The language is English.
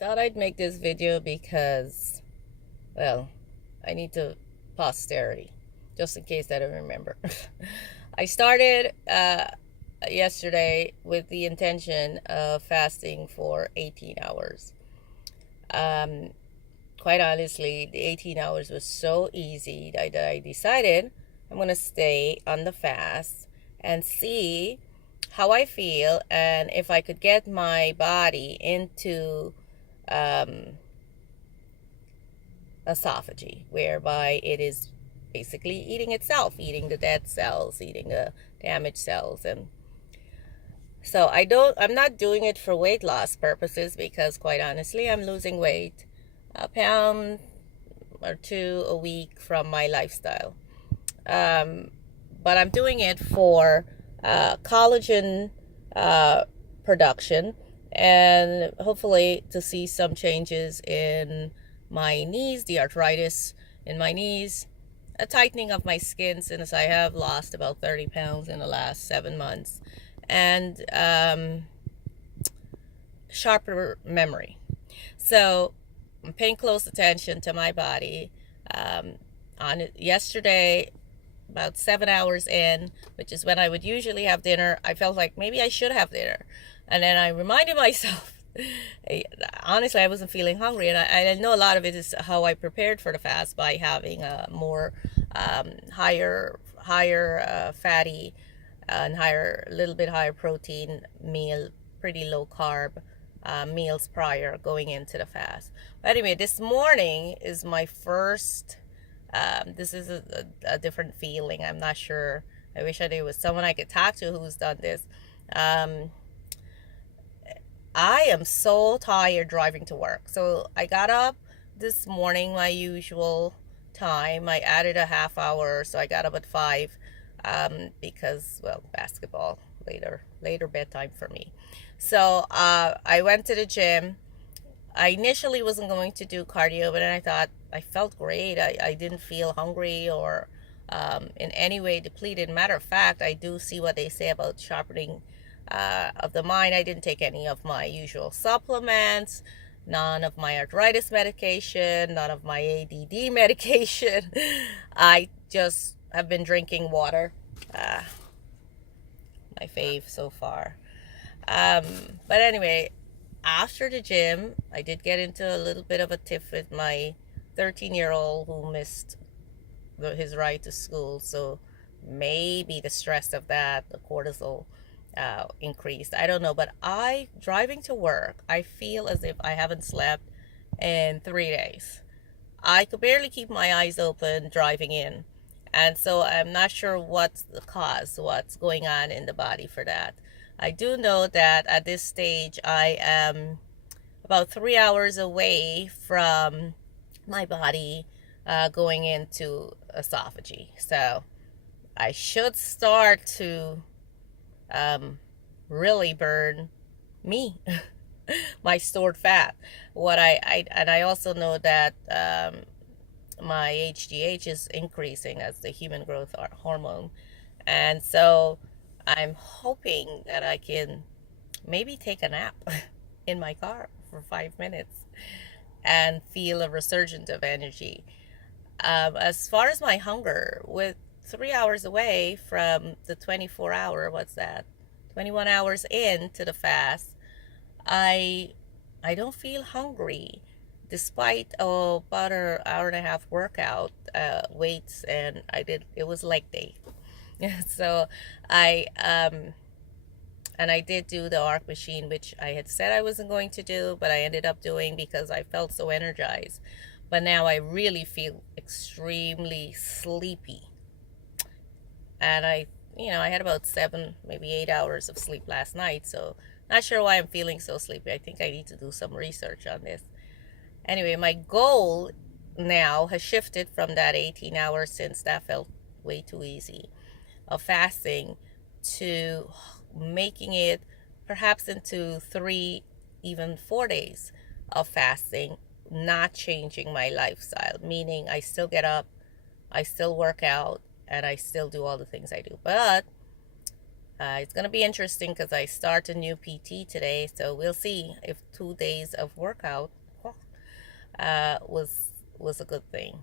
Thought I'd make this video because, well, I need to posterity, just in case I don't remember. I started yesterday with the intention of fasting for 18 hours. Um, Quite honestly, the 18 hours was so easy that I decided I'm going to stay on the fast and see how I feel and if I could get my body into um, autophagy, whereby it is basically eating itself, eating the dead cells, eating the damaged cells. And so I'm not doing it for weight loss purposes because quite honestly, I'm losing weight a pound or two a week from my lifestyle. Um, but I'm doing it for collagen uh, production and hopefully to see some changes in my knees, the arthritis in my knees, a tightening of my skin since I have lost about 30 pounds in the last 7 months, and sharper memory. So I'm paying close attention to my body. On yesterday, about 7 hours in, which is when I would usually have dinner, I felt like maybe I should have dinner. And then I reminded myself, honestly, I wasn't feeling hungry. And I know a lot of it is how I prepared for the fast by having a more higher fatty and a little bit higher protein meal, pretty low carb meals prior going into the fast. But anyway, this morning is my first this is a different feeling. I'm not sure. I wish I knew it was someone I could talk to who's done this. Um, I am so tired driving to work. So I got up this morning, my usual time. I added a half hour, so I got up at 5 because, well, basketball, later bedtime for me. So I went to the gym. I initially wasn't going to do cardio, but then I thought I felt great. I didn't feel hungry or in any way depleted. Matter of fact, I do see what they say about sharpening of the mind. I didn't take any of my usual supplements, none of my arthritis medication, none of my ADD medication. I just have been drinking water. My fave so far. Um, but anyway, after the gym, I did get into a little bit of a tiff with my 13-year-old who missed his ride to school. So maybe the stress of that, the cortisol increased. I don't know. But driving to work, I feel as if I haven't slept in 3 days. I could barely keep my eyes open driving in. And so I'm not sure what's the cause, what's going on in the body for that. I do know that at this stage I am about 3 hours away from my body going into esophagy. So I should start to really burn me, my stored fat. And I also know that my HGH is increasing as the human growth hormone. And so I'm hoping that I can maybe take a nap in my car for 5 minutes and feel a resurgence of energy. As far as my hunger, with 3 hours away from the 24 hour, what's that? 21 hours into the fast, I don't feel hungry despite about an hour and a half workout weights, and it was leg day. So I and I did do the arc machine, which I had said I wasn't going to do, but I ended up doing because I felt so energized. But now I really feel extremely sleepy. And I had about 7, maybe 8 hours of sleep last night. So not sure why I'm feeling so sleepy. I think I need to do some research on this. Anyway, my goal now has shifted from that 18 hours, since that felt way too easy, of fasting, to making it perhaps into 3, even 4 days of fasting, not changing my lifestyle, meaning I still get up, I still work out, and I still do all the things I do. But It's gonna be interesting because I start a new PT today, so we'll see if 2 days of workout was a good thing.